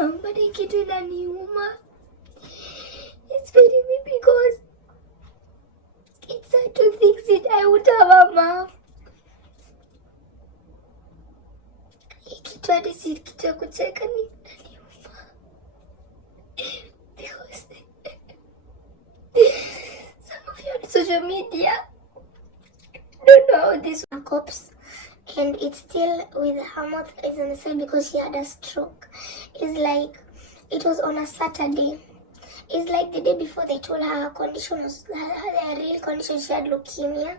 strong, but I get in a humor. It's very me because it's hard to fix it. I would have a mom. Kitu hadi si kitu ya kucheka ni inaniuma. Because some of you on social media don't know how this cops, and it's still with her mouth is on the side because she had a stroke. It's like it was on a Saturday. It's like the day before they told her condition was her real condition. She had leukemia,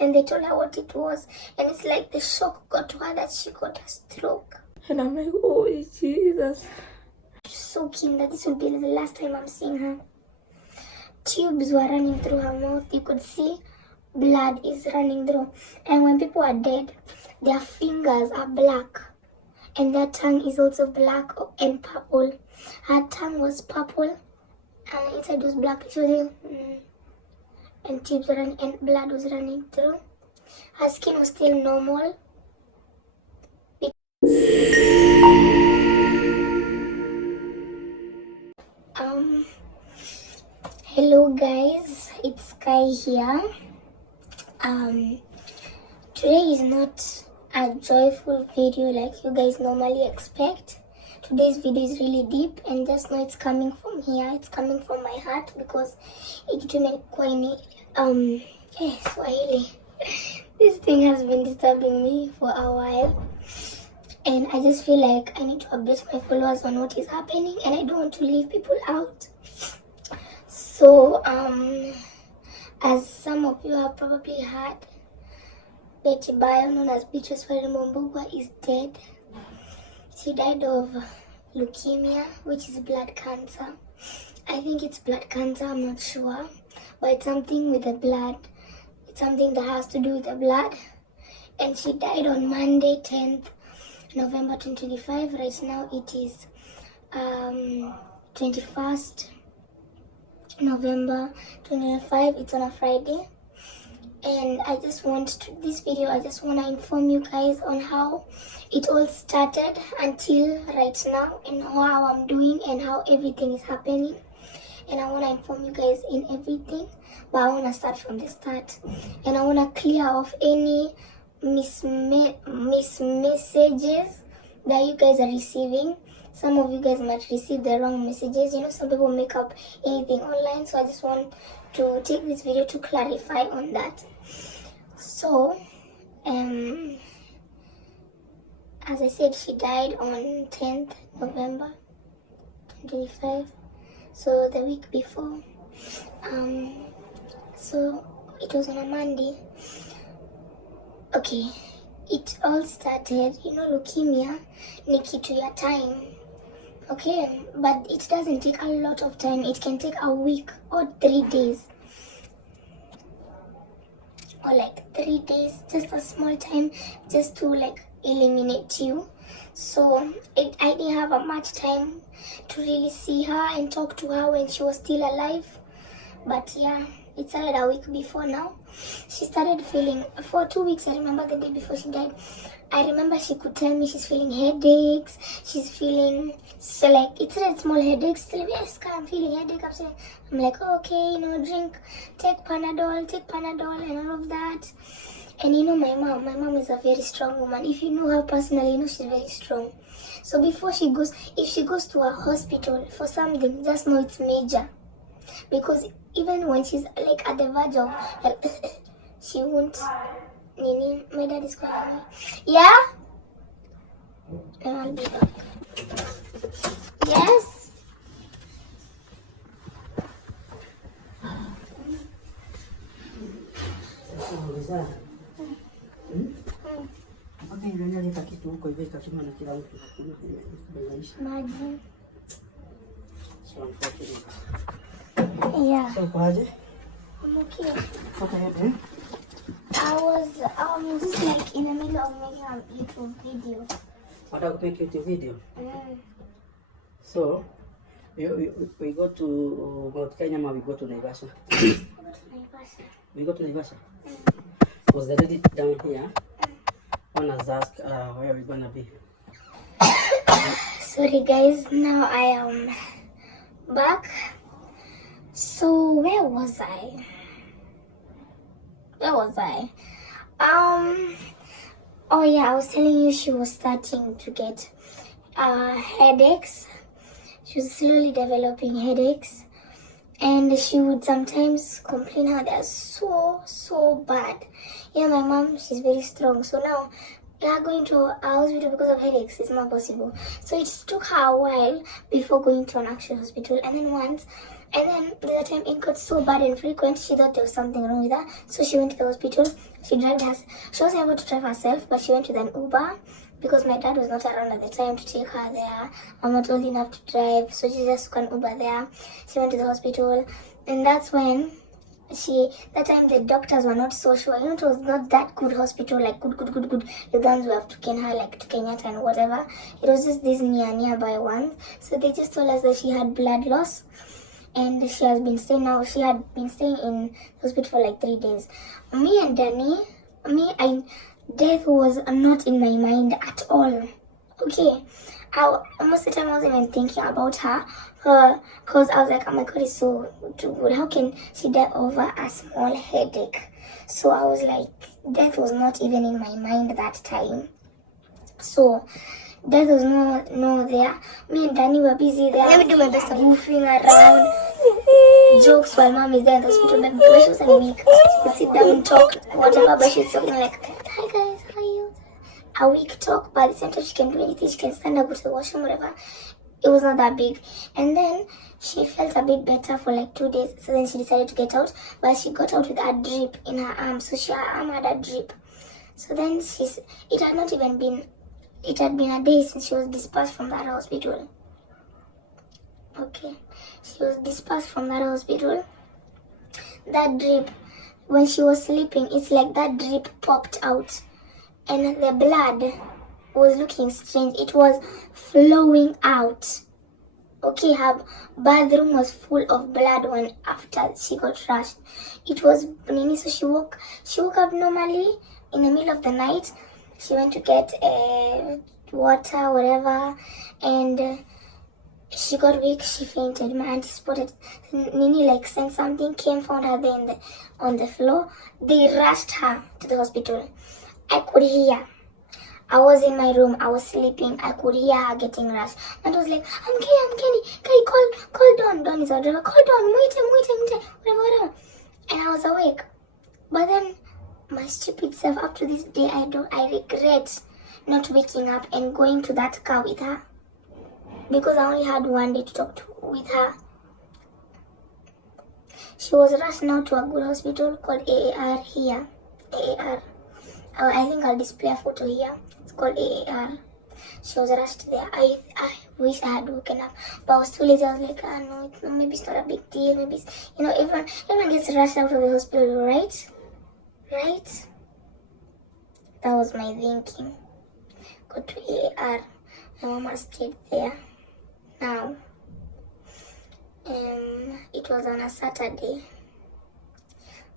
and they told her what it was. And it's like the shock got to her that she got a stroke. And I'm like, oh Jesus! So keen that this will be the last time I'm seeing her. Tubes were running through her mouth. You could see blood is running through. And when people are dead, their fingers are black, and their tongue is also black and purple. Her tongue was purple, and inside was black. She was and tubes were running, and blood was running through. Her skin was still normal. Hello guys, it's Sky here. Today is not a joyful video like you guys normally expect. Today's video is really deep, and just know it's coming from here. It's coming from my heart because Swahili. This thing has been disturbing me for a while, and I just feel like I need to update my followers on what is happening, and I don't want to leave people out. So, as some of you have probably heard, Bayo'S, known as Bayo'S is dead. She died of leukemia, which is blood cancer. I think it's blood cancer, I'm not sure, but it's something with the blood. It's something that has to do with the blood. And she died on Monday, 10th November 2025. Right now it is 21st November 2025. It's on a Friday, and I just want to inform you guys on how it all started until right now, and how I'm doing and how everything is happening. And I want to inform you guys in everything, but I want to start from the start, and I want to clear off any messages that you guys are receiving. Some of you guys might receive the wrong messages. You know, some people make up anything online. So I just want to take this video to clarify on that. So, as I said, she died on 10th November 2025. So the week before. So it was on a Monday. Okay. It all started, leukemia ni kitu ya time. Okay, but it doesn't take a lot of time. It can take a week or 3 days. Or like 3 days, just a small time, just to eliminate you. So I didn't have much time to really see her and talk to her when she was still alive. But yeah, it started a week before now. She started feeling, for 2 weeks, I remember the day before she died, I remember she could tell me she's feeling headaches, she's feeling, so it's a small headaches, still, yes, I'm feeling headache, I'm like, oh, okay, take Panadol and all of that. And my mom is a very strong woman. If you know her personally, she's very strong. So before if she goes to a hospital for something, just know it's major. Because even when she's at the verge of she won't. Nini, my dad is calling me. Yeah? And I'll be back. Yes? Maji. Yeah. So, kwaje? I'm okay. Okay. I was just in the middle of making a YouTube video. What about make YouTube video? Mm. So, we go to Mount Kenya, or we go to Naivasha? We go to Naivasha. Was the lady down here? Wanna ask where are we gonna be? Sorry guys, now I am back. So where was I? Oh yeah, I was telling you she was starting to get headaches. She was slowly developing headaches, and she would sometimes complain how they're so bad. Yeah, my mom, she's very strong, so now going to a hospital because of headaches is not possible. So it took her a while before going to an actual hospital, and then by the time it got so bad and frequent, she thought there was something wrong with her. So she went to the hospital. She wasn't able to drive herself, but she went with an Uber because my dad was not around at the time to take her there. I'm not old enough to drive, so she just took an Uber there. She went to the hospital, and that's when that time the doctors were not so sure. It was not that good hospital, like good. The ones who have taken her like to Kenyatta and whatever. It was just these nearby ones. So they just told us that she had blood loss, and she had been staying in the hospital for like 3 days. Death was not in my mind at all. Okay. Most of the time I wasn't even thinking about her, because I was like, oh my god, it's so good. How can she die over a small headache? So I was like, death was not even in my mind that time. So death was no there. Me and Danny were busy there. Let me do my best. Goofing around, jokes while mom is there in the hospital. But she was weak. She would sit down and talk, whatever. But she's talking like, hi guys, how are you? A weak talk, but at the same time she can do anything. She can stand up, go to the washroom, whatever. It was not that big. And then she felt a bit better for like 2 days. So then she decided to get out, but she got out with a drip in her arm. So her arm had a drip. So then it had been a day since she was dispatched from that hospital. Okay, she was dispatched from that hospital. That drip, when she was sleeping, it's like that drip popped out, and the blood was looking strange. It was flowing out. Okay, her bathroom was full of blood when after she got rushed. It was Nini, so she woke up normally in the middle of the night. She went to get water, whatever, and she got weak. She fainted. My auntie spotted Nini, like sent something, came, found her there on the floor. They rushed her to the hospital. I could hear. I was in my room. I was sleeping. I could hear her getting rushed. And I was like, I'm Kenny. Kai, call Don. Don is our driver. Call Don. Wait, whatever. And I was awake. But then my stupid self, up to this day, I regret not waking up and going to that car with her, because I only had one day to talk with her. She was rushed now to a good hospital called AAR here. AAR. I think I'll display a photo here. It's called AAR. She was rushed there. I wish I had woken up, but I was too lazy. I was like, no, maybe it's not a big deal. Maybe it's, everyone gets rushed out of the hospital, right? Right? That was my thinking. Go to AAR. My mama stayed there. Now, it was on a Saturday.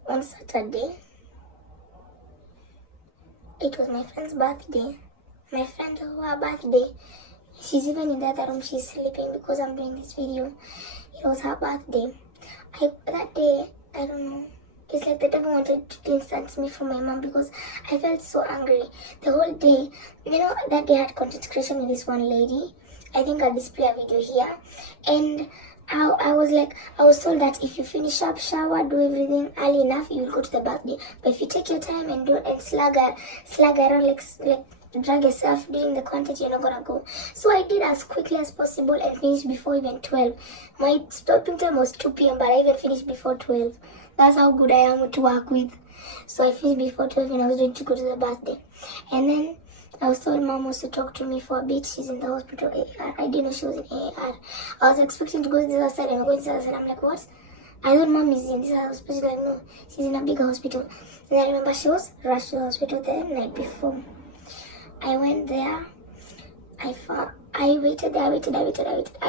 On Saturday, it was my friend's birthday. My friend, her birthday. She's even in the other room. She's sleeping because I'm doing this video. It was her birthday. That day, I don't know. It's like the devil wanted to distance me from my mom because I felt so angry the whole day. That day I had content creation with this one lady. I think I'll display a video here. And I was told that if you finish up, shower, do everything early enough, you'll go to the birthday. But if you take your time and slug around, like drag yourself doing the content, you're not gonna go. So I did as quickly as possible and finished before even 12. My stopping time was 2 p.m. but I even finished before 12. That's how good I am to work with. So I finished before 12 and I was ready to go to the birthday. And then I was told mom was to talk to me for a bit. She's in the hospital, AAR. I didn't know she was in AAR. I was expecting to go to the other side and I'm going to the other side. I'm like, what? I thought mom is in this hospital. Like, no, she's in a big hospital. And I remember she was rushed to the hospital the night before. I went there. I waited there. I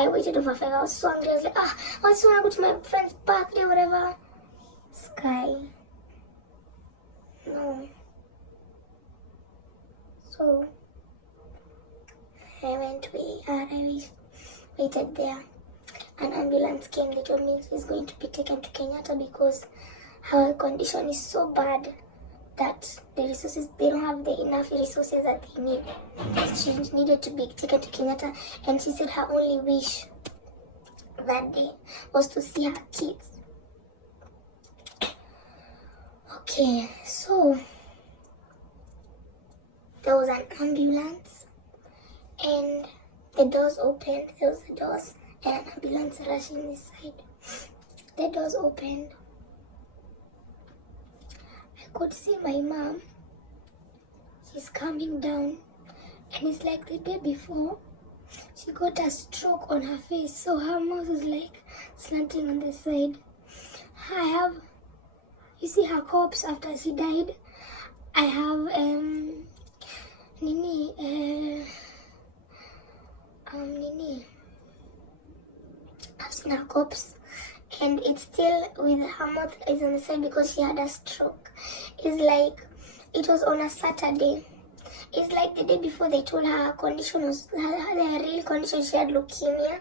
waited over 5 hours. I was so angry. I was like, I just want to go to my friend's birthday, whatever. Sky. No. So I went to AR. I waited there. An ambulance came. They told me she's going to be taken to Kenyatta because her condition is so bad that they don't have enough resources that they need. She needed to be taken to Kenyatta, and she said her only wish that day was to see her kids. Okay, so there was an ambulance and the doors opened. There was the doors and an ambulance rushing this side. The doors opened. I could see my mom. She's coming down, and it's like the day before she got a stroke on her face, so her mouth was like slanting on the side. You see her corpse after she died. I have I've seen her corpse, and it's still with her mouth is on the side because she had a stroke. It's like it was on a Saturday. It's like the day before they told her condition was her real condition. She had leukemia,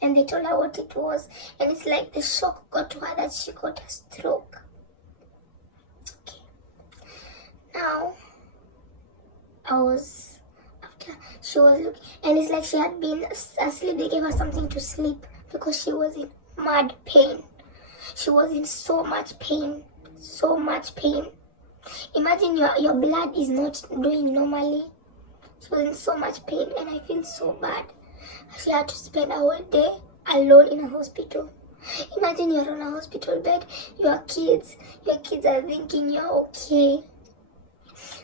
and they told her what it was. And it's like the shock got to her that she got a stroke. Okay. Now, after she was looking, and it's like she had been asleep. They gave her something to sleep because she was in mad pain. She was in so much pain. Imagine your blood is not doing normally. She was in so much pain, and I feel so bad. She had to spend a whole day alone in a hospital. Imagine you're on a hospital bed, your kids are thinking you're okay.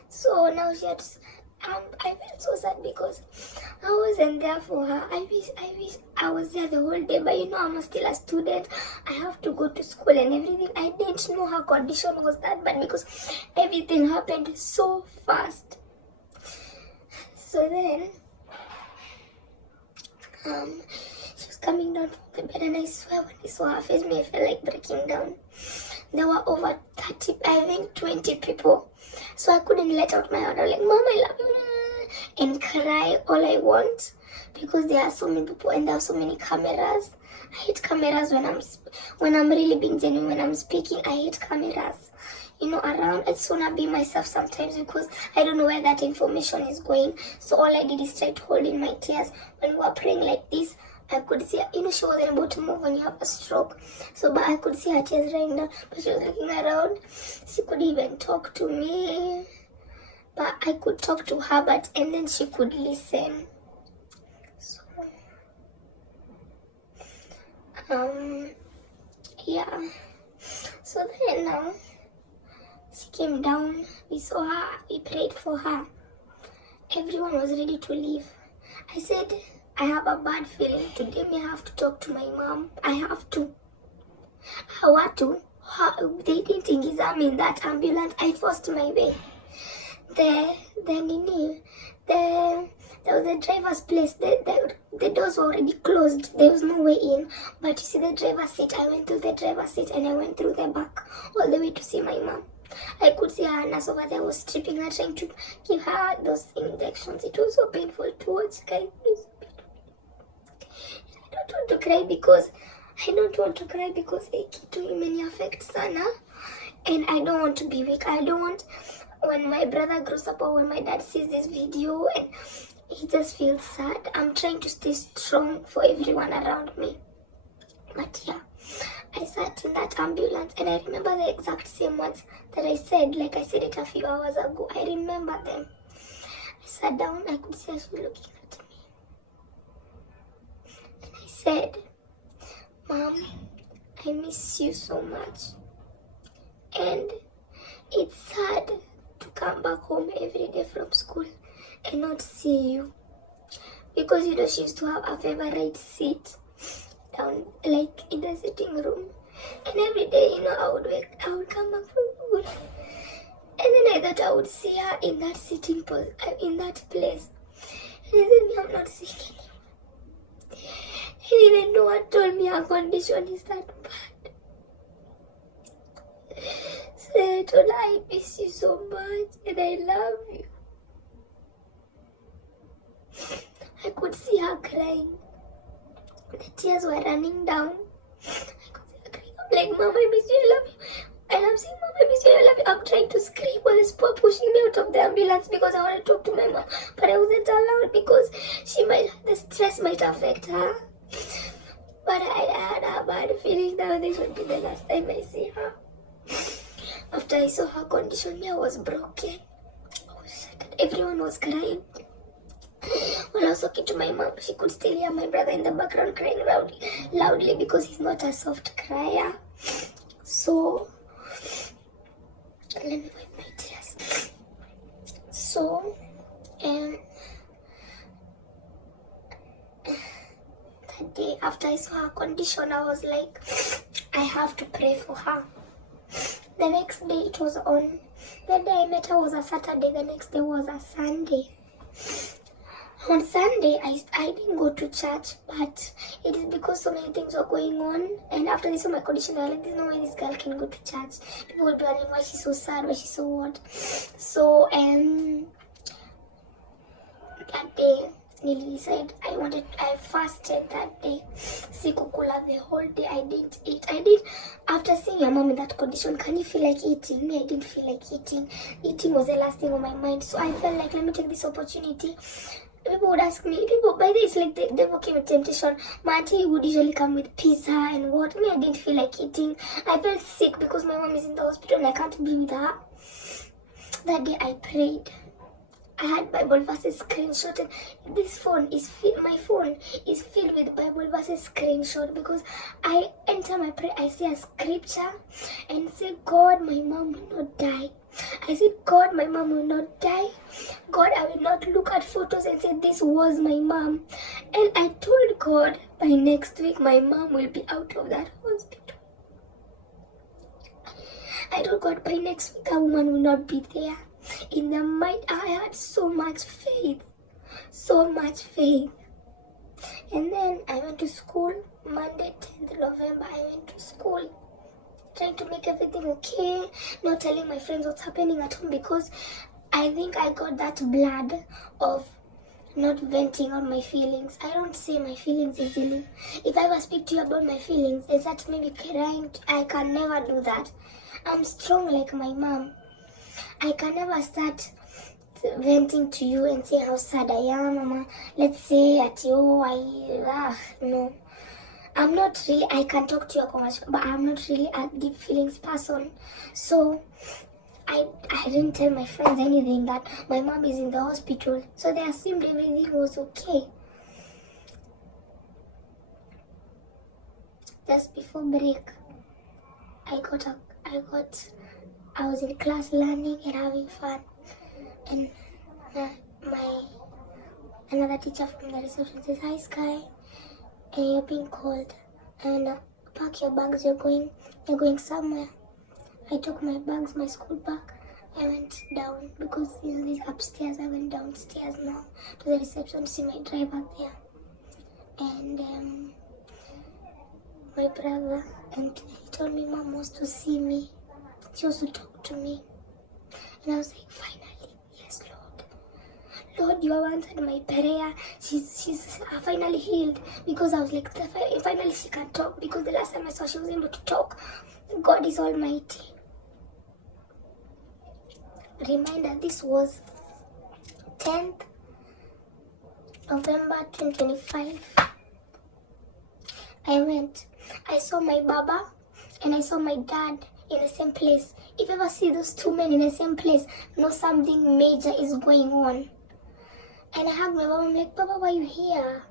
So now she had to, I feel so sad because I wasn't there for her. I wish I was there the whole day, but I'm still a student. I have to go to school and everything. I didn't know her condition was that bad because everything happened so fast. So then, she was coming down from the bed, and I swear when I saw her face, I felt like breaking down. There were over 20 people. So I couldn't let out my heart. I was like, Mom, I love you. And cry all I want because there are so many people and there are so many cameras. I hate cameras when I'm really being genuine. When I'm speaking, I hate cameras. Around. I just want to be myself sometimes because I don't know where that information is going. So all I did is try to hold in my tears. When we were praying like this, I could see, she wasn't able to move when you have a stroke. But I could see her tears running down. But she was looking around. She could even talk to me. But I could talk to her, and then she could listen. So, yeah. So then now, she came down, we saw her, we prayed for her. Everyone was ready to leave. I said, I have a bad feeling today. I have to talk to my mom. I have to. I want to. They didn't examine in that ambulance. I forced my way. There was a driver's place. The doors were already closed. There was no way in. But you see the driver's seat. I went through the driver's seat and I went through the back all the way to see my mom. I could see her nurse over there was stripping her, trying to give her those injections. It was so painful to watch, guys. I don't want to cry because kitu imeniaffect sana, and I don't want to be weak. I don't want when my brother grows up or when my dad sees this video and he just feels sad. I'm trying to stay strong for everyone around me. But yeah, I sat in that ambulance and I remember the exact same words that I said, like I said it a few hours ago. I remember them. I sat down, I could see her looking at me. And I said, Mom, I miss you so much. And it's sad to come back home every day from school and not see you. Because she used to have a favorite seat down like in the sitting room. And every day, I would come back from school. And then I thought I would see her in that in that place. And I said, I'm not sick anymore. And even no one told me her condition is that bad. So I told her, I miss you so much and I love you. I could see her crying. the tears were running down. I could see her crying. I'm like, Mom, I miss you, I love you. And I'm saying, Mom, I miss you, I love you. I'm trying to scream while it's pushing me out of the ambulance because I want to talk to my mom. But I wasn't allowed because the stress might affect her. But I had a bad feeling that this would be the last time I see her. After I saw her condition, I was broken. I was shattered. Everyone was crying. When I was talking to my mom, she could still hear my brother in the background crying loudly because he's not a soft crier. So, let me wipe my tears. So, that day after I saw her condition, I was like, I have to pray for her. The next day it was on. The day I met her was a Saturday. The next day was a Sunday. On Sunday, I didn't go to church, but it is because so many things were going on. And after they saw my condition, they were like, there's no way this girl can go to church. People were wondering why she's so sad, why she's so what. So, that day, Nili said I fasted that day. Sikukula the whole day. I didn't eat. After seeing your mom in that condition, can you feel like eating? Me, I didn't feel like eating. Eating was the last thing on my mind. So I felt like, let me take this opportunity. People would ask me, by the way, it's like the devil came with temptation. My auntie would usually come with pizza and what. Me, I didn't feel like eating. I felt sick because my mom is in the hospital and I can't be with her. That day I prayed. I had Bible verses screenshotted. My phone is filled with Bible verses screenshot because I enter my prayer, I see a scripture and say, God, my mom will not die. I said, God, my mom will not die. God, I will not look at photos and say, this was my mom. And I told God, by next week, my mom will be out of that hospital. I told God, by next week, a woman will not be there. In the mind, I had so much faith. So much faith. And then I went to school. Monday, 10th November, I went to school. Trying to make everything okay, not telling my friends what's happening at home because I think I got that blood of not venting on my feelings. I don't say my feelings easily. If I ever speak to you about my feelings, is that maybe crying? I can never do that. I'm strong like my mom. I can never start venting to you and say how sad I am, mama. Let's say at you, no. I'm not really, I can talk to you about much, but I'm not really a deep feelings person. So, I didn't tell my friends anything that my mom is in the hospital. So they assumed everything was okay. Just before break, I was in class learning and having fun. And another teacher from the reception says, hi Sky. And you're being called and pack your bags, you're going somewhere. I took my bags, my school bag. I went down because this upstairs. I went downstairs now to the reception to see my driver there. And my brother, and he told me mom wants to see me. She wants to talk to me. And I was like, finally, yes, Lord, you have answered my prayer. She's finally healed. Because I was like, finally she can talk. Because the last time I saw she was able to talk. God is almighty. Reminder, this was 10th November 2025. I saw my baba and I saw my dad in the same place. If you ever see those two men in the same place, know something major is going on. And I hugged my mom. I'm like, Papa, why are you here?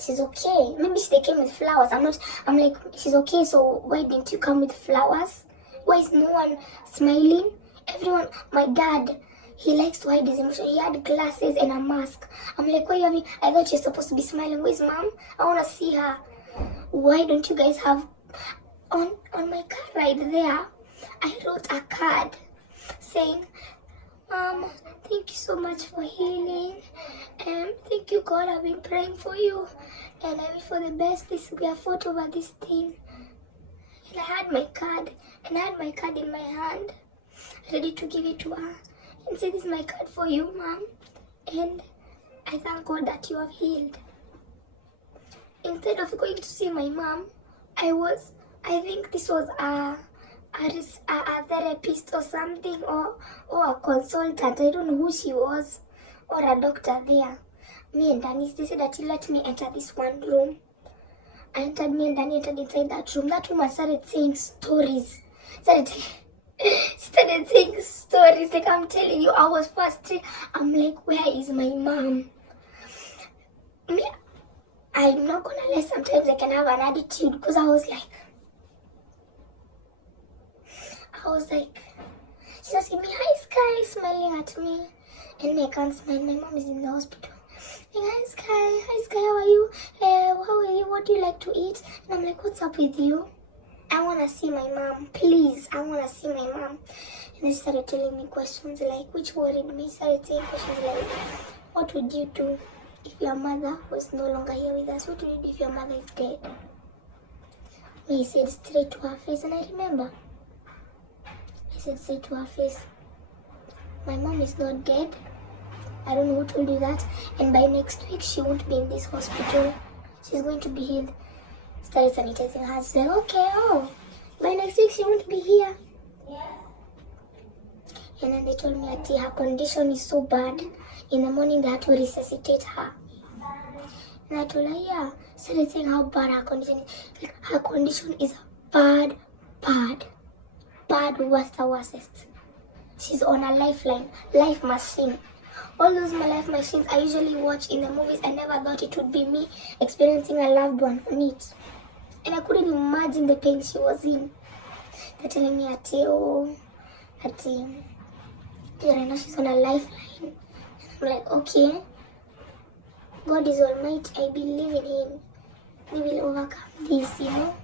She's okay. Maybe they came with flowers. I'm like, she's okay, so why didn't you come with flowers? Why is no one smiling? Everyone, my dad, he likes to hide his emotion. He had glasses and a mask. I'm like, why are you? I thought you're supposed to be smiling. Where's mom? I want to see her. Why don't you guys have, on my car right there, I wrote a card saying, Mom, thank you so much for healing. Thank you, God. I've been praying for you. And I wish for the best. We have fought over this thing. And I had my card. And I had my card in my hand, ready to give it to her. And say, this is my card for you, Mom. And I thank God that you have healed. instead of going to see my mom, I think this was a therapist or something, or a consultant. I don't know who she was, or a doctor there. Me and Danny, they said that you let me enter this one room. I entered, me and Danny entered inside that room. That woman started saying stories. Started saying stories. Like, I'm telling you, I was frustrated. I'm like, where is my mom? Me, I'm not gonna lie, sometimes I can have an attitude, because I was like, she's asking me, hi Sky, smiling at me. And me, I can't smile. My mom is in the hospital. Like, hi Sky, how are you? How are you? What do you like to eat? And I'm like, what's up with you? I want to see my mom. Please, I want to see my mom. And they started telling me questions like, which worried me. Started saying questions like, what would you do if your mother was no longer here with us? What would you do if your mother is dead? He said straight to her face, and I remember. I said straight to her face, my mom is not dead. I don't know who told you that. And by next week, she won't be in this hospital. She's going to be healed. Started sanitizing her. She's like, okay, by next week, she won't be here. And then they told me that her condition is so bad. In the morning, they had to resuscitate her. And I told her, yeah. Started saying how bad her condition is. Like, her condition is bad, worst. She's on a lifeline, life machine. All those my life machines I usually watch in the movies, I never thought it would be me experiencing a loved one on it. And I couldn't imagine the pain she was in. They're telling me right now she's on a lifeline. And I'm like, okay, God is almighty, I believe in him. We will overcome this, you know.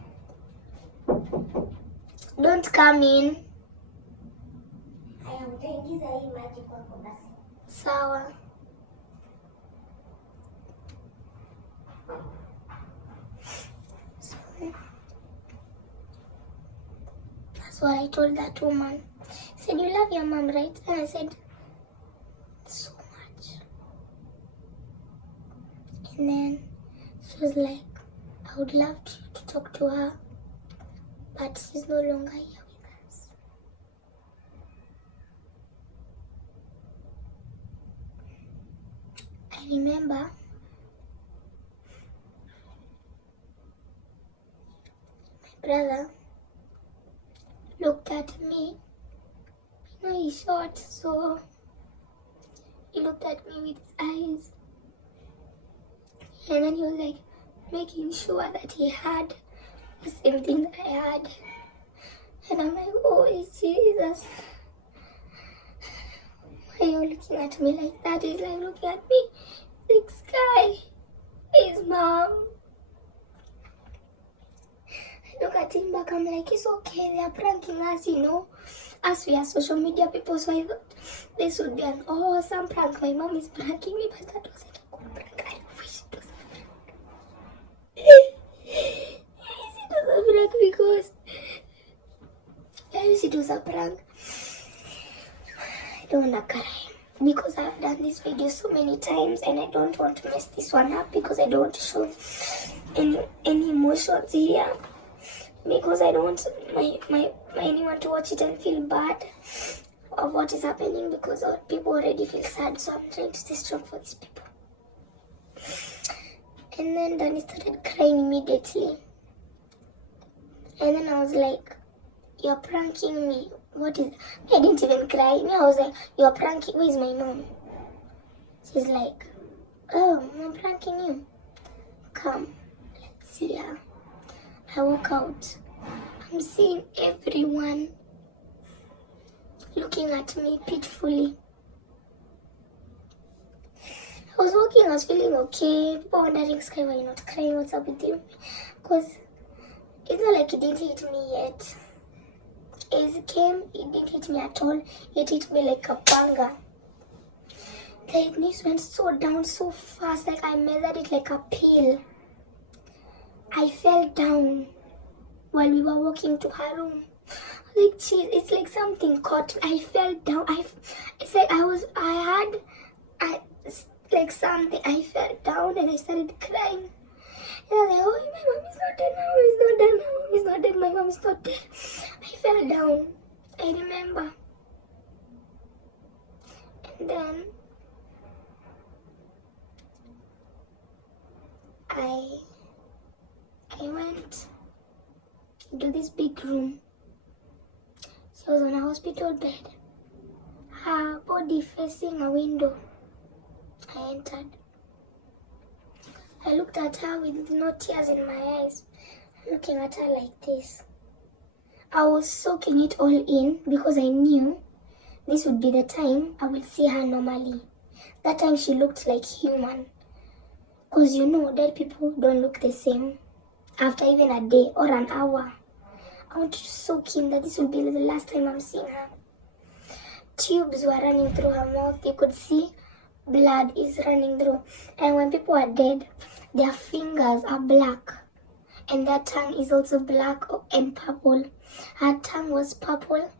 Don't come in. Sawa. So, that's what I told that woman. She said, you love your mom, right? And I said, so much. And then she was like, I would love to talk to her, but she's no longer here with us. I remember my brother looked at me. You know, he's short, so he looked at me with his eyes. And then he was like making sure that he had the same thing that I had. And I'm like, oh Jesus, why are you looking at me like that? He's like looking at me like, Sky, his mom. I look at him back, I'm like, it's okay, they are pranking us, you know. As we are social media people, so I thought this would be an awesome prank. My mom is pranking me, but that wasn't a good prank. I wish it was a prank. I wish it was a prank. I don't wanna cry because I've done this video so many times and I don't want to mess this one up because I don't want to show any emotions here, because I don't want anyone to watch it and feel bad of what is happening, because people already feel sad. So I'm trying to stay strong for these people. And then Danny started crying immediately. And then I was like, you're pranking me. What is... I didn't even cry. Me, I was like, you're pranking... Where's my mom? She's like, oh, I'm pranking you. Come, let's see her. I walk out. I'm seeing everyone looking at me pitifully. I was walking, I was feeling okay. People wondering, Sky, why you're not crying? What's up with you? Because it's not like it didn't hit me yet. As it came, it didn't hit me at all. It hit me like a banger. The knees went so down so fast, like I measured it like a pill. I fell down while we were walking to her room. Like, geez, it's like something caught me. I fell down. It's like like something. I fell down and I started crying. And I was like, oh, my mom is not dead, my mom is not dead, my mom is not dead, my mom is not dead. I fell down, I remember. And then I went into this big room. She was on a hospital bed, her body facing a window. I entered. I looked at her with no tears in my eyes, looking at her like this. I was soaking it all in because I knew this would be the time I will see her normally. That time she looked like human. Because you know, dead people don't look the same after even a day or an hour. I want to soak in that this will be the last time I'm seeing her. Tubes were running through her mouth. You could see blood is running through. And when people are dead, their fingers are black. And their tongue is also black and purple. Her tongue was purple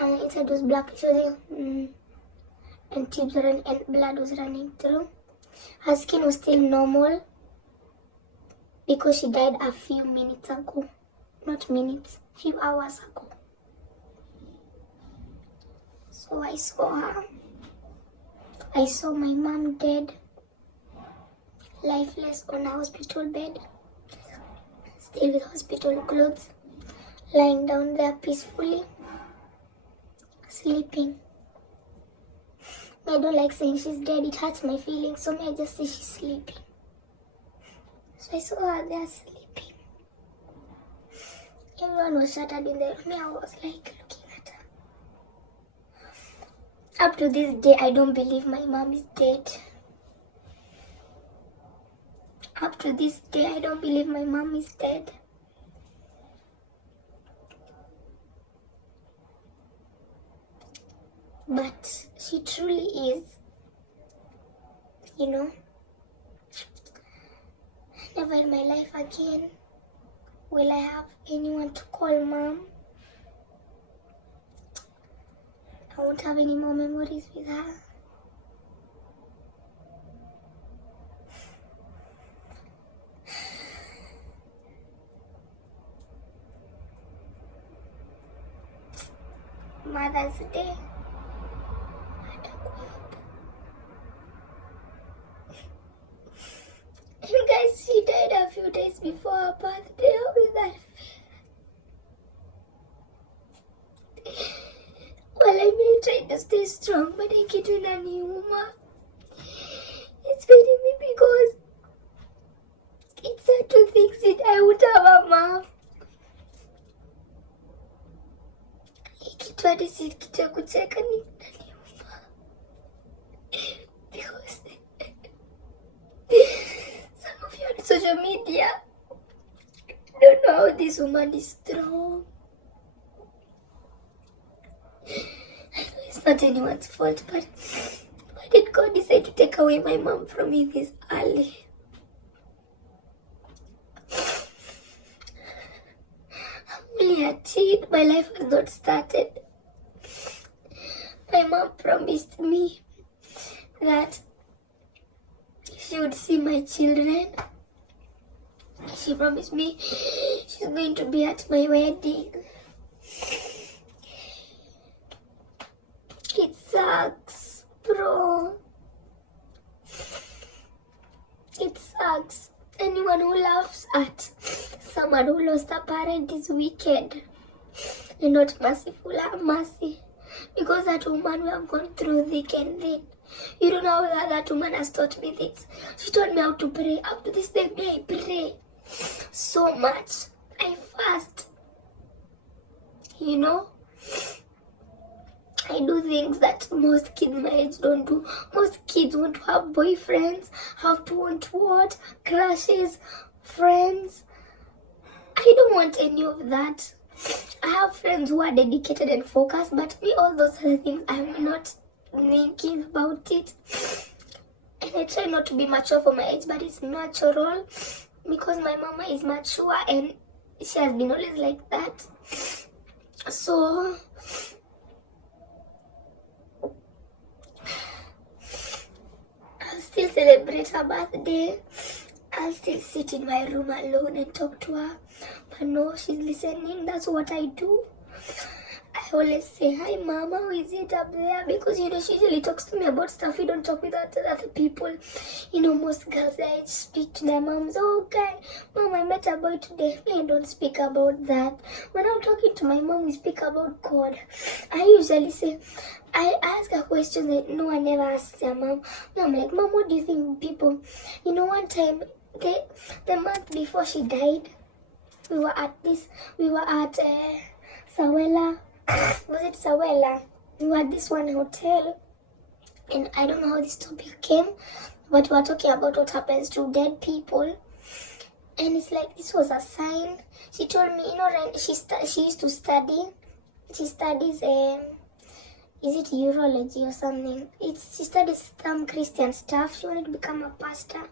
and inside was black. She was and tubes were running and blood was running through. Her skin was still normal because she died a few minutes ago. Not minutes, few hours ago. So I saw her. I saw my mom dead, lifeless on a hospital bed, still with hospital clothes, lying down there peacefully, sleeping. I don't like saying she's dead, it hurts my feelings, so I just say she's sleeping. So I saw her there sleeping. Everyone was shattered in the room. I was like looking at her. Up to this day, I don't believe my mom is dead. Up to this day, I don't believe my mom is dead. But she truly is. You know, never in my life again will I have anyone to call mom. I won't have any more memories with her. Mother's Day. And guys, she died a few days before her birthday. How is that fair? Well, I may try to stay strong, but I get in a humor. It's failing me because it's hard to fix it. I would have a mom. Kitu hadi si kitu ya kucheka ni naniuma. Because some of you on social media don't know how this woman is strong. I know it's not anyone's fault, but why did God decide to take away my mom from me this early? I'm only a teen. My life has not started. My mom promised me that she would see my children. She promised me she's going to be at my wedding. It sucks, bro. It sucks. Anyone who laughs at someone who lost a parent is wicked and not merciful. Have mercy. Because that woman we have gone through thick and thin. You don't know how that woman has taught me this. She taught me how to pray. Up to this day, I pray so much. I fast. You know? I do things that most kids my age don't do. Most kids want to have boyfriends, have to want what? Crushes, friends. I don't want any of that. I have friends who are dedicated and focused, but me, all those other things, I'm not thinking about it. And I try not to be mature for my age, but it's natural because my mama is mature and she has been always like that. So I'll still celebrate her birthday. I'll still sit in my room alone and talk to her. But no, she's listening. That's what I do. I always say, hi mom, how is it up there? Because she usually talks to me about stuff we don't talk with other people. Most girls, they speak to their moms. Okay, mom, I met a boy today. Me, I don't speak about that. When I'm talking to my mom, we speak about God. I usually say, I ask a question that no one ever asks their mom. I'm like, mom, what do you think people? One time, the month before she died, we were at Sawela. Was it Sawela? We were at this one hotel, and I don't know how this topic came, but we were talking about what happens to dead people. And it's like, this was a sign. She told me, she used to study. She studies, is it urology or something? She studies some Christian stuff. She wanted to become a pastor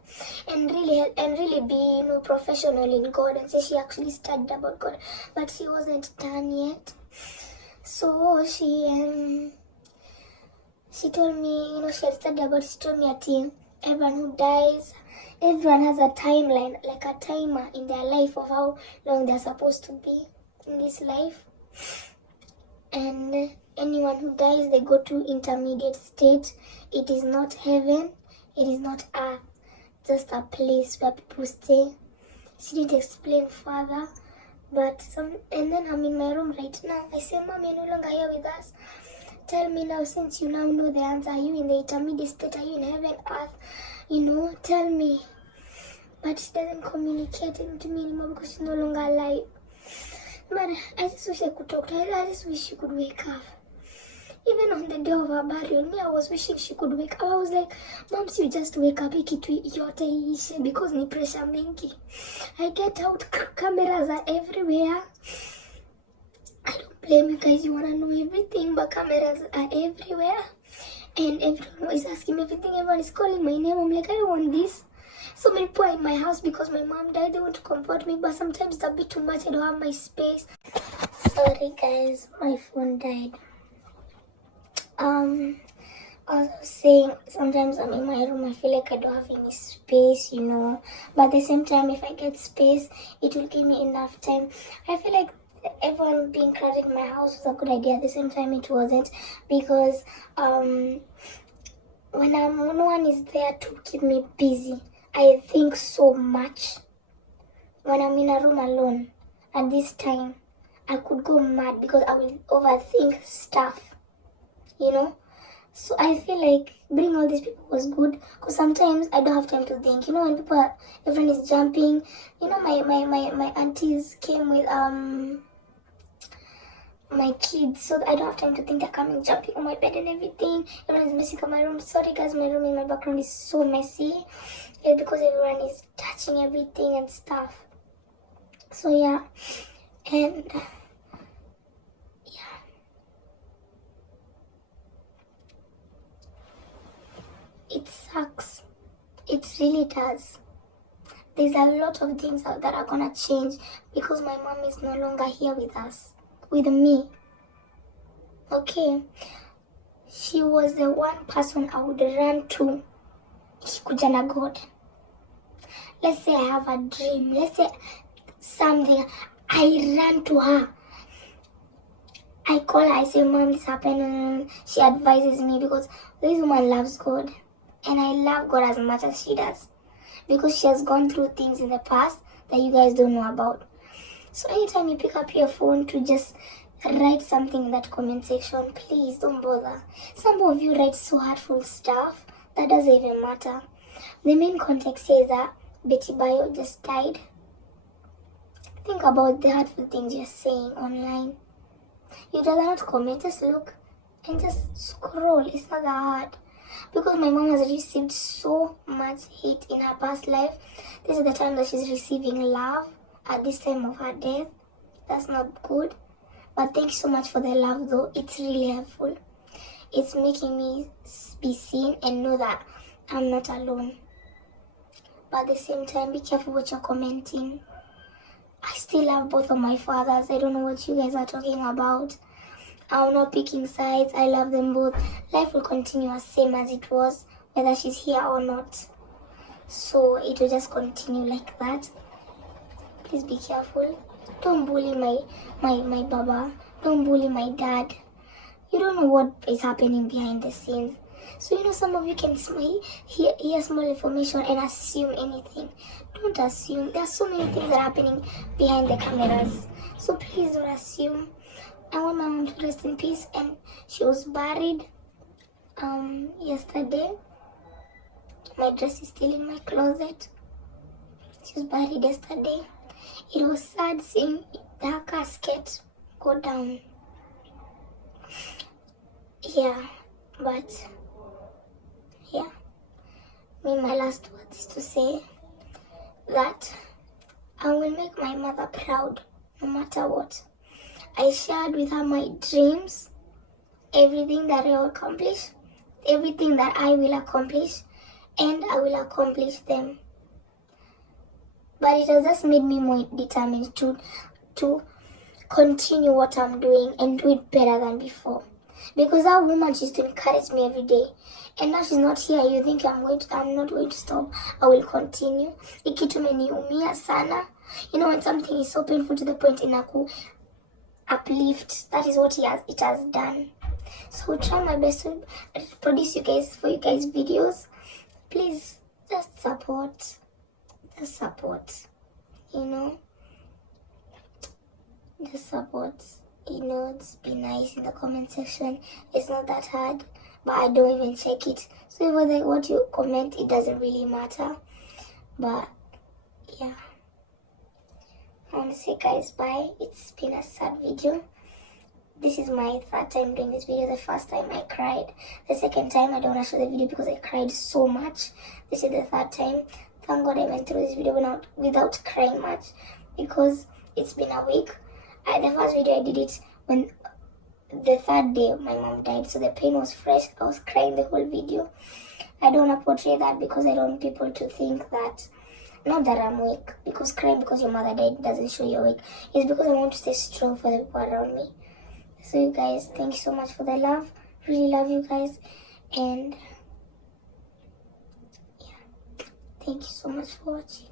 and really be, professional in God. And so she actually studied about God, but she wasn't done yet. So she told me, she had studied about it. She told me everyone who dies, everyone has a timeline, like a timer in their life of how long they're supposed to be in this life. And anyone who dies, they go to intermediate state. It is not heaven, it is not earth, just a place where people stay. She didn't explain further. And then I'm in my room right now. I say, Mom, you're no longer here with us. Tell me now, since you now know the answer. Are you in the intermediate state? Are you in heaven, earth? Tell me. But she doesn't communicate to me anymore because she's no longer alive. But I just wish I could talk to her. I just wish she could wake up. Even on the day of her burial, I was wishing she could wake up. I was like, Mom, you just wake up, because ni pressure mingi. I get out, cameras are everywhere. I don't blame you guys, you wanna know everything, but cameras are everywhere. And everyone is asking me everything, everyone is calling my name. I'm like, I don't want this. So many people are in my house because my mom died. They want to comfort me, but sometimes it's a bit too much. I don't have my space. Sorry guys, my phone died. I was saying, sometimes I'm in my room, I feel like I don't have any space, but at the same time, if I get space, it will give me enough time. I feel like everyone being crowded in my house was a good idea. At the same time, it wasn't, because when no one is there to keep me busy, I think so much. When I'm in a room alone at this time, I could go mad because I will overthink stuff. So I feel like bringing all these people was good, because sometimes I don't have time to think. When everyone is jumping. My aunties came with my kids, so I don't have time to think. They're coming, jumping on my bed and everything. Everyone is messing up my room. Sorry guys, my room in my background is so messy, because everyone is touching everything and stuff. So yeah, and it sucks. It really does. There's a lot of things that are gonna change because my mom is no longer here with us, with me. Okay? She was the one person I would run to. Kujana God. Let's say I have a dream. Let's say something. I run to her. I call her. I say, Mom, this happened. And she advises me because this woman loves God. And I love God as much as she does, because she has gone through things in the past that you guys don't know about. So anytime you pick up your phone to just write something in that comment section, please don't bother. Some of you write so hurtful stuff that doesn't even matter. The main context here is that Betty Bayo just died. Think about the hurtful things you're saying online. You'd rather not comment, just look and just scroll. It's not that hard. Because my mom has received so much hate in her past life. This is the time that she's receiving love at this time of her death. That's not good. But thank you so much for the love though. It's really helpful. It's making me be seen and know that I'm not alone. But at the same time, be careful what you're commenting. I still love both of my fathers. I don't know what you guys are talking about. I'm not picking sides. I love them both. Life will continue as same as it was, whether she's here or not. so it will just continue like that. Please be careful. Don't bully my baba. Don't bully my dad. You don't know what is happening behind the scenes. So some of you can hear small information and assume anything. Don't assume. There are so many things that are happening behind the cameras. So please don't assume. I want my mom to rest in peace, and she was buried yesterday. My dress is still in my closet. She was buried yesterday. It was sad seeing her casket go down. Yeah, but yeah, my last words is to say that I will make my mother proud no matter what. I shared with her my dreams, everything that I will accomplish, everything that I will accomplish, and I will accomplish them. But it has just made me more determined to continue what I'm doing and do it better than before. Because that woman, she used to encourage me every day. And now she's not here. You think I'm not going to stop. I will continue. Ikitumeumia sana. When something is so painful to the point inaku uplift, that is what it has done. So try my best to produce for you guys videos. Please just support. Just support. Just support. Just be nice in the comment section. It's not that hard, but I don't even check it. So whether what you comment, it doesn't really matter. But yeah, I want to say guys bye. It's been a sad video. This is my third time doing this video. The first time I cried. The second time I don't want to show the video because I cried so much. This is the third time. Thank God I went through this video without crying much, because it's been a week. The first video I did it when the third day my mom died, so the pain was fresh. I was crying the whole video. I don't want to portray that because I don't want people to think that, not that I'm weak, because crying because your mother died doesn't show you're weak. It's because I want to stay strong for the people around me. So you guys, thank you so much for the love. Really love you guys, and yeah, thank you so much for watching.